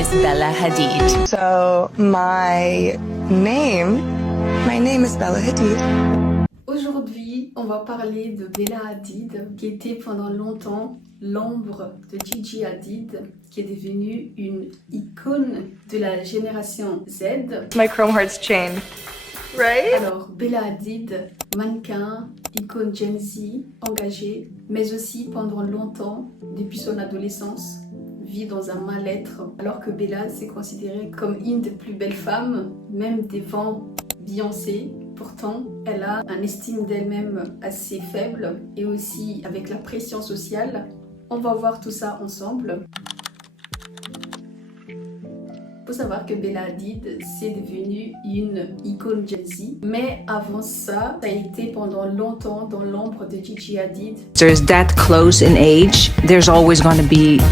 Miss Bella Hadid. So my name is Bella Hadid. Aujourd'hui, on va parler de Bella Hadid, qui était pendant longtemps l'ombre de Gigi Hadid, qui est devenue une icône de la génération Z. My Chrome Hearts chain, right? Alors, Bella Hadid, mannequin, icône Gen Z, engagée, mais aussi pendant longtemps, depuis son adolescence, vit dans un mal-être, alors que Bella s'est considérée comme une des plus belles femmes, même devant Beyoncé. Pourtant, elle a une estime d'elle-même assez faible et aussi avec la pression sociale. On va voir tout ça ensemble. Il faut savoir que Bella Hadid, c'est devenu une icône Gen Z. Mais avant ça, ça a été pendant longtemps dans l'ombre de Gigi Hadid. There's that close in age, there's always going to be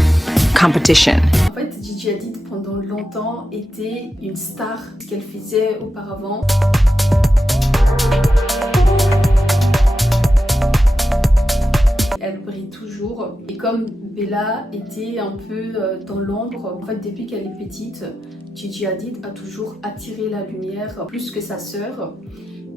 competition. En fait, Gigi Hadid, pendant longtemps, était une star. Ce qu'elle faisait auparavant. Elle brille toujours. Et comme Bella était un peu dans l'ombre, en fait, depuis qu'elle est petite, Gigi Hadid a toujours attiré la lumière plus que sa sœur.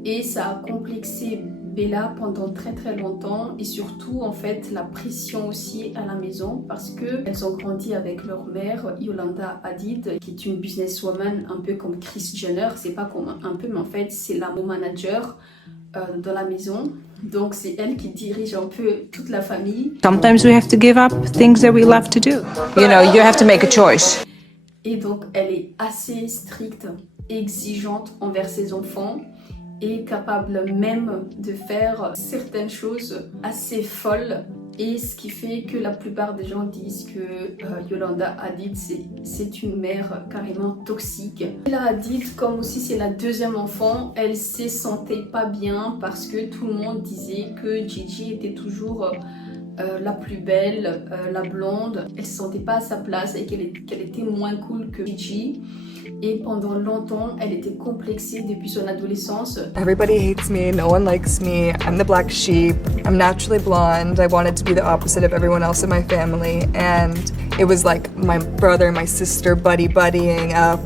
Et ça a complexé Bella pendant très très longtemps. Et surtout, en fait, la pression aussi à la maison parce qu'elles ont grandi avec leur mère, Yolanda Hadid, qui est une businesswoman un peu comme Kris Jenner. C'est pas comme un peu, mais en fait, c'est la manager dans la maison. Donc c'est elle qui dirige un peu toute la famille. Sometimes we have to give up things that we love to do. You know, you have to make a choice. Et donc elle est assez stricte, exigeante envers ses enfants et capable même de faire certaines choses assez folles. Et ce qui fait que la plupart des gens disent que Yolanda Hadid, c'est une mère carrément toxique. Bella Hadid, comme aussi c'est la deuxième enfant, elle se sentait pas bien parce que tout le monde disait que Gigi était toujours la plus belle, la blonde. Elle se sentait pas à sa place et qu'elle était moins cool que Gigi. Et pendant longtemps, elle était complexée depuis son adolescence. Everybody hates me, no one likes me, I'm the black sheep, I'm naturally blonde, I wanted to be the opposite of everyone else in my family, and it was like my brother and my sister buddying up,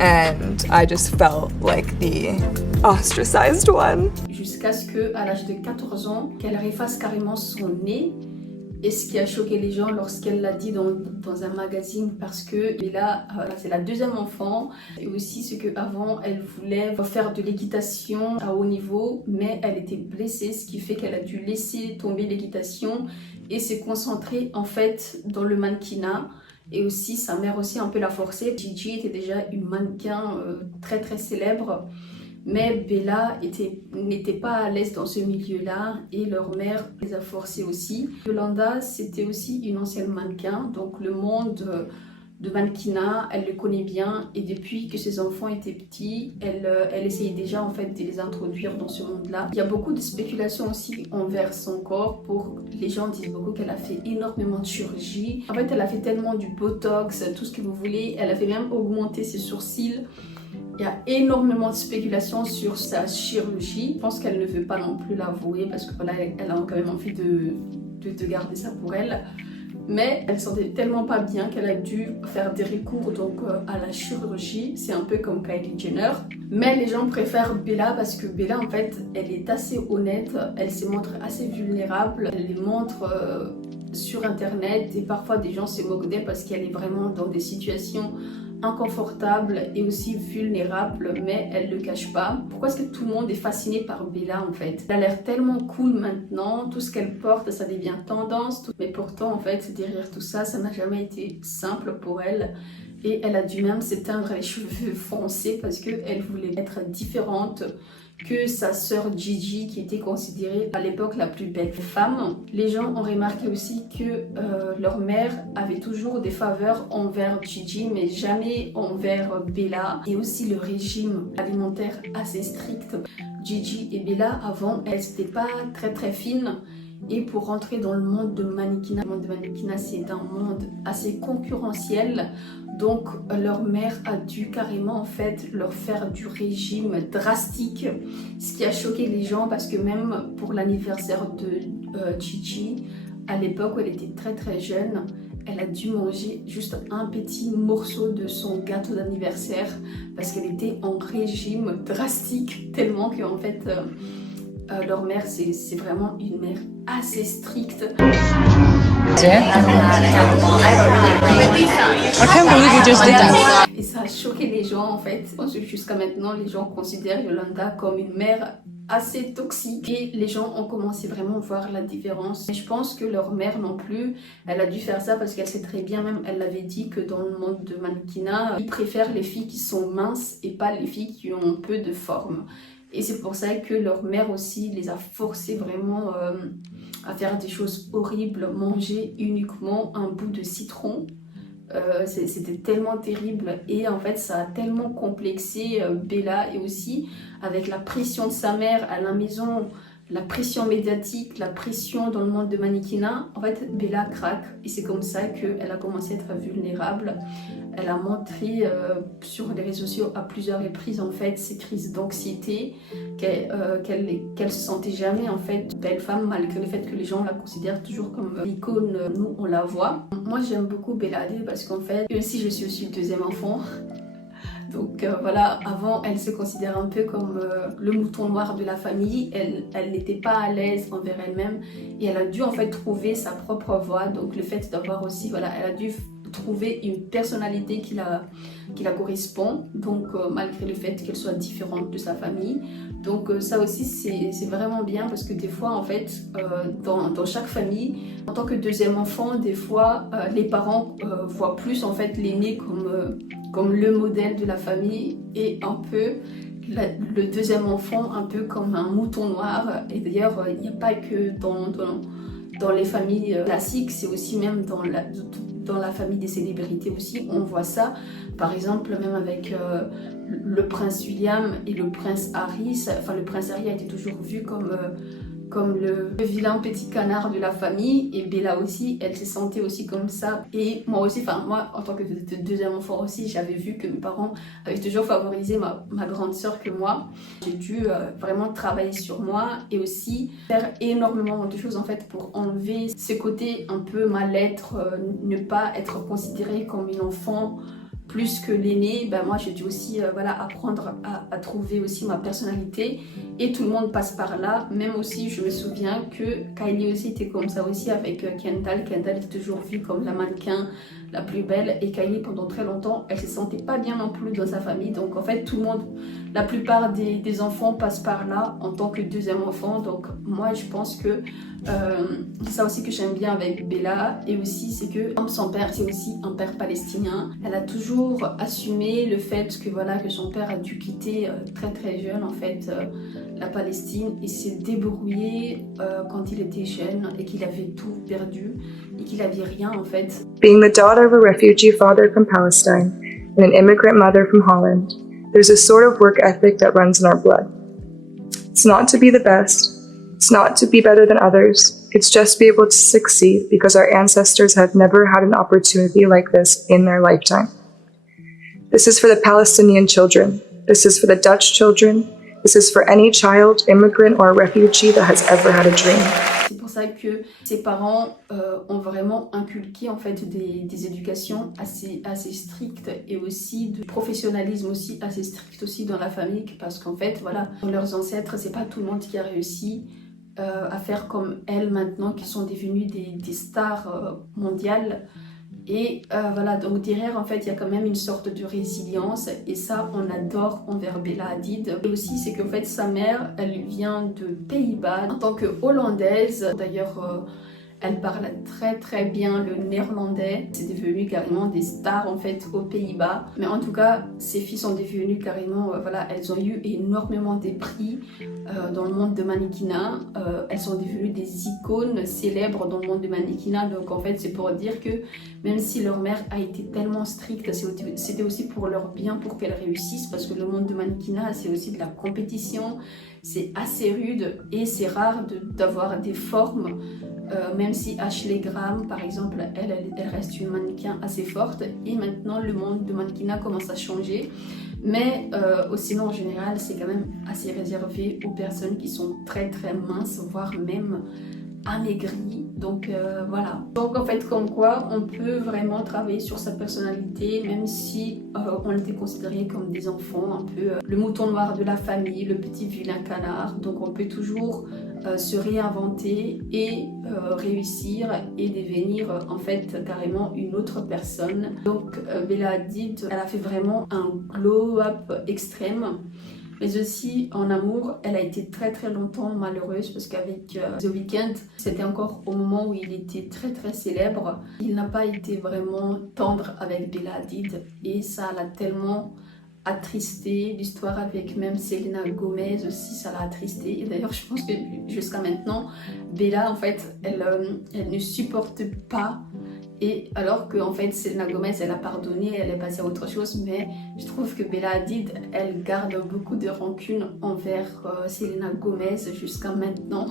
and I just felt like the ostracized one. Jusqu'à ce qu'à l'âge de 14 ans, qu'elle efface carrément son nez. Et ce qui a choqué les gens lorsqu'elle l'a dit dans un magazine, parce que Bella, c'est la deuxième enfant, et aussi ce qu'avant elle voulait faire de l'équitation à haut niveau, mais elle était blessée, ce qui fait qu'elle a dû laisser tomber l'équitation et se concentrer en fait dans le mannequinat. Et aussi sa mère aussi un peu l'a forcée. Gigi était déjà une mannequin très très célèbre. Mais Bella n'était pas à l'aise dans ce milieu-là et leur mère les a forcés aussi. Yolanda, c'était aussi une ancienne mannequin, donc le monde de mannequinat, elle le connaît bien. Et depuis que ses enfants étaient petits, elle essayait déjà en fait de les introduire dans ce monde-là. Il y a beaucoup de spéculations aussi envers son corps. Les gens disent beaucoup qu'elle a fait énormément de chirurgie. En fait, elle a fait tellement du botox, tout ce que vous voulez. Elle a fait même augmenter ses sourcils. Il y a énormément de spéculations sur sa chirurgie. Je pense qu'elle ne veut pas non plus l'avouer parce que voilà, elle a quand même envie de garder ça pour elle. Mais elle se sentait tellement pas bien qu'elle a dû faire des recours donc, à la chirurgie. C'est un peu comme Kylie Jenner. Mais les gens préfèrent Bella parce que Bella, en fait, elle est assez honnête. Elle se montre assez vulnérable. Elle les montre sur Internet et parfois des gens se moquent d'elle parce qu'elle est vraiment dans des situations inconfortable et aussi vulnérable, mais elle le cache pas. Pourquoi est-ce que tout le monde est fasciné par Bella en fait? Elle a l'air tellement cool maintenant, tout ce qu'elle porte ça devient tendance, mais pourtant en fait derrière tout ça, ça n'a jamais été simple pour elle et elle a dû même s'éteindre les cheveux foncés parce qu'elle voulait être différente que sa sœur Gigi qui était considérée à l'époque la plus belle femme. Les gens ont remarqué aussi que leur mère avait toujours des faveurs envers Gigi mais jamais envers Bella, et aussi le régime alimentaire assez strict. Gigi et Bella avant elles n'étaient pas très très fines. Et pour rentrer dans le monde de mannequinat, c'est un monde assez concurrentiel. Donc leur mère a dû carrément en fait leur faire du régime drastique, ce qui a choqué les gens parce que même pour l'anniversaire de Gigi, à l'époque où elle était très très jeune, elle elle a dû manger juste un petit morceau de son gâteau d'anniversaire parce qu'elle était en régime drastique tellement qu'en fait leur mère c'est vraiment une mère assez stricte. I can't believe you just did that. Et ça a choqué les gens en fait. Jusqu'à maintenant, les gens considèrent Yolanda comme une mère assez toxique et les gens ont commencé vraiment à voir la différence. Et je pense que leur mère non plus, elle a dû faire ça parce qu'elle sait très bien, même elle l'avait dit, que dans le monde de mannequinat, ils préfèrent les filles qui sont minces et pas les filles qui ont peu de forme. Et c'est pour ça que leur mère aussi les a forcés vraiment à faire des choses horribles, manger uniquement un bout de citron. C'était tellement terrible et en fait ça a tellement complexé Bella, et aussi avec la pression de sa mère à la maison, la pression médiatique, la pression dans le monde de mannequinat, en fait Bella craque et c'est comme ça qu'elle a commencé à être vulnérable. Elle a montré sur les réseaux sociaux à plusieurs reprises en fait ses crises d'anxiété, qu'elle se sentait jamais en fait belle femme malgré le fait que les gens la considèrent toujours comme l'icône, nous on la voit. Moi j'aime beaucoup Bella Hadid parce qu'en fait, aussi je suis aussi le deuxième enfant. Donc voilà, avant elle se considère un peu comme le mouton noir de la famille, elle n'était pas à l'aise envers elle-même et elle a dû en fait trouver sa propre voie. Donc le fait d'avoir aussi, voilà, elle a dû trouver une personnalité qui la correspond, donc malgré le fait qu'elle soit différente de sa famille. Donc ça aussi c'est vraiment bien parce que des fois en fait dans chaque famille, en tant que deuxième enfant, des fois les parents voient plus en fait l'aîné comme le modèle de la famille et un peu le deuxième enfant un peu comme un mouton noir. Et d'ailleurs il n'y a pas que dans les familles classiques, c'est aussi même dans la famille des célébrités aussi, on voit ça. Par exemple, même avec le prince William et le prince Harry, le prince Harry a été toujours vu comme le vilain petit canard de la famille, et Bella aussi, elle se sentait aussi comme ça. Et moi aussi, moi en tant que deuxième enfant aussi, j'avais vu que mes parents avaient toujours favorisé ma grande sœur que moi. J'ai dû vraiment travailler sur moi et aussi faire énormément de choses en fait pour enlever ce côté un peu mal-être, ne pas être considérée comme une enfant plus que l'aîné. Moi j'ai dû aussi apprendre à trouver aussi ma personnalité, et tout le monde passe par là. Même aussi je me souviens que Kylie aussi était comme ça aussi avec Kendall. Kendall est toujours vue comme la mannequin la plus belle, et Kylie pendant très longtemps elle se sentait pas bien non plus dans sa famille. Donc en fait tout le monde, la plupart des enfants passent par là en tant que deuxième enfant. Donc moi je pense que c'est ça aussi que j'aime bien avec Bella. Et aussi c'est que comme son père c'est aussi un père palestinien, elle a toujours assumé le fait que que son père a dû quitter très très jeune en fait la Palestine et s'est débrouillé quand il était jeune et qu'il avait tout perdu et qu'il avait rien en fait. Being the daughter of a refugee father from Palestine and an immigrant mother from Holland, there's a sort of work ethic that runs in our blood. It's not to be the best, it's not to be better than others, it's just to be able to succeed because our ancestors have never had an opportunity like this in their lifetime. This is for the Palestinian children, this is for the Dutch children, this is for any child, immigrant or refugee that has ever had a dream. C'est pour ça que ses parents ont vraiment inculqué en fait des éducations assez strictes et aussi de professionnalisme aussi assez strict aussi dans la famille, parce qu'en fait leurs ancêtres, c'est pas tout le monde qui a réussi à faire comme elles maintenant, qui sont devenues des stars mondiales. Et donc derrière en fait il y a quand même une sorte de résilience, et ça on adore envers Bella Hadid. Et aussi c'est qu'en fait sa mère elle vient de Pays-Bas en tant que hollandaise. D'ailleurs elle parle très très bien le néerlandais. C'est devenu carrément des stars en fait aux Pays-Bas. Mais en tout cas, ses filles sont devenues carrément, elles ont eu énormément de prix dans le monde de mannequinat. Elles sont devenues des icônes célèbres dans le monde de mannequinat. Donc en fait, c'est pour dire que même si leur mère a été tellement stricte, c'était aussi pour leur bien, pour qu'elles réussissent. Parce que le monde de mannequinat, c'est aussi de la compétition. C'est assez rude et c'est rare d'avoir des formes. Même si Ashley Graham par exemple, elle reste une mannequin assez forte, et maintenant le monde de mannequinat commence à changer, mais sinon en général c'est quand même assez réservé aux personnes qui sont très très minces, voire même amaigrie. Donc voilà. Donc en fait, comme quoi on peut vraiment travailler sur sa personnalité, même si on était considéré comme des enfants, un peu le mouton noir de la famille, le petit vilain canard. Donc on peut toujours se réinventer et réussir et devenir en fait carrément une autre personne. Donc Bella Hadid, elle a fait vraiment un glow-up extrême. Mais aussi en amour, elle a été très très longtemps malheureuse parce qu'avec The Weeknd, c'était encore au moment où il était très très célèbre. Il n'a pas été vraiment tendre avec Bella Hadid et ça l'a tellement attristé. L'histoire avec même Selena Gomez aussi, ça l'a attristé. Et d'ailleurs, je pense que jusqu'à maintenant, Bella en fait, elle ne supporte pas. Et alors que en fait Selena Gomez elle a pardonné, elle est passée à autre chose, mais je trouve que Bella Hadid elle garde beaucoup de rancune envers Selena Gomez jusqu'à maintenant.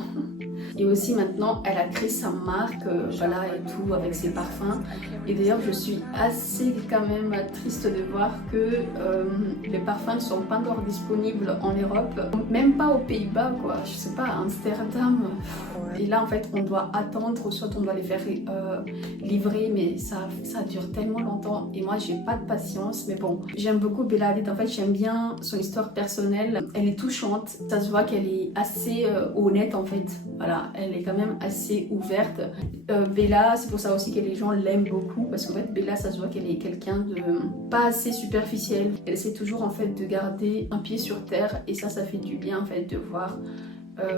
Et aussi maintenant elle a créé sa marque, voilà et tout avec ses parfums. Et d'ailleurs je suis assez quand même triste de voir que les parfums ne sont pas encore disponibles en Europe, même pas aux Pays-Bas quoi, je sais pas, à Amsterdam. Et là en fait on doit attendre, soit on doit les faire livrer, mais ça dure tellement longtemps et moi j'ai pas de patience. Mais bon, j'aime beaucoup Bella Hadid, en fait j'aime bien son histoire personnelle, elle est touchante, ça se voit qu'elle est assez honnête en fait, voilà, elle est quand même assez ouverte. Bella, c'est pour ça aussi que les gens l'aiment beaucoup, parce qu'en fait Bella ça se voit qu'elle est quelqu'un de pas assez superficiel, elle essaie toujours en fait de garder un pied sur terre et ça fait du bien en fait de voir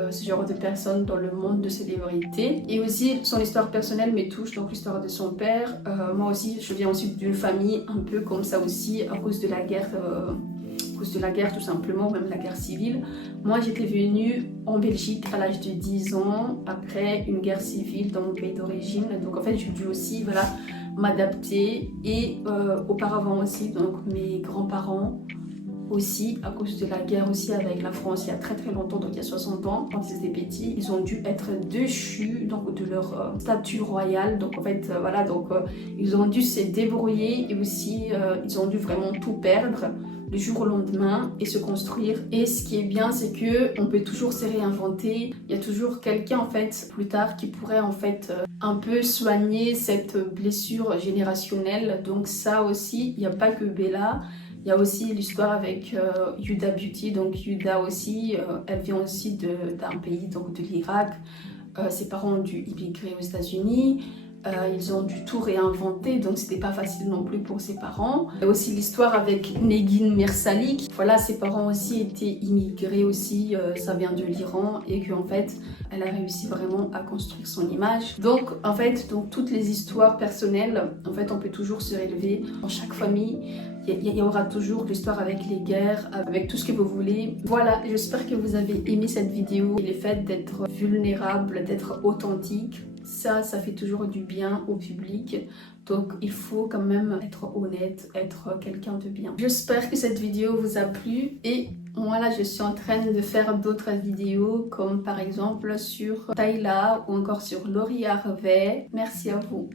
ce genre de personnes dans le monde de célébrité. Et aussi son histoire personnelle me touche, donc l'histoire de son père. Moi aussi je viens aussi d'une famille un peu comme ça aussi à cause de la guerre, tout simplement, même la guerre civile. Moi j'étais venue en Belgique à l'âge de 10 ans après une guerre civile dans mon pays d'origine, donc en fait j'ai dû aussi voilà m'adapter. Et auparavant aussi donc mes grands-parents aussi, à cause de la guerre aussi avec la France il y a très très longtemps, donc il y a 60 ans, quand ils étaient petits, ils ont dû être déchus donc, de leur statut royal. Donc en fait, voilà, donc ils ont dû se débrouiller et aussi ils ont dû vraiment tout perdre du jour au lendemain et se construire. Et ce qui est bien, c'est que on peut toujours se réinventer. Il y a toujours quelqu'un en fait plus tard qui pourrait en fait un peu soigner cette blessure générationnelle. Donc ça aussi, il n'y a pas que Bella. Il y a aussi l'histoire avec Huda Beauty, donc Huda aussi, elle vient aussi d'un pays, donc de l'Irak. Ses parents ont dû immigrer aux États-Unis, ils ont dû tout réinventer, donc c'était pas facile non plus pour ses parents. Il y a aussi l'histoire avec Negin Mirsalik, voilà, ses parents aussi étaient immigrés aussi, ça vient de l'Iran, et qu'en fait, elle a réussi vraiment à construire son image. Donc en fait, donc, toutes les histoires personnelles, en fait, on peut toujours se relever dans chaque famille. Il y aura toujours l'histoire avec les guerres, avec tout ce que vous voulez. Voilà, j'espère que vous avez aimé cette vidéo. Le fait d'être vulnérable, d'être authentique, ça fait toujours du bien au public. Donc il faut quand même être honnête, être quelqu'un de bien. J'espère que cette vidéo vous a plu et moi là je suis en train de faire d'autres vidéos comme par exemple sur Tyla ou encore sur Lori Harvey. Merci à vous.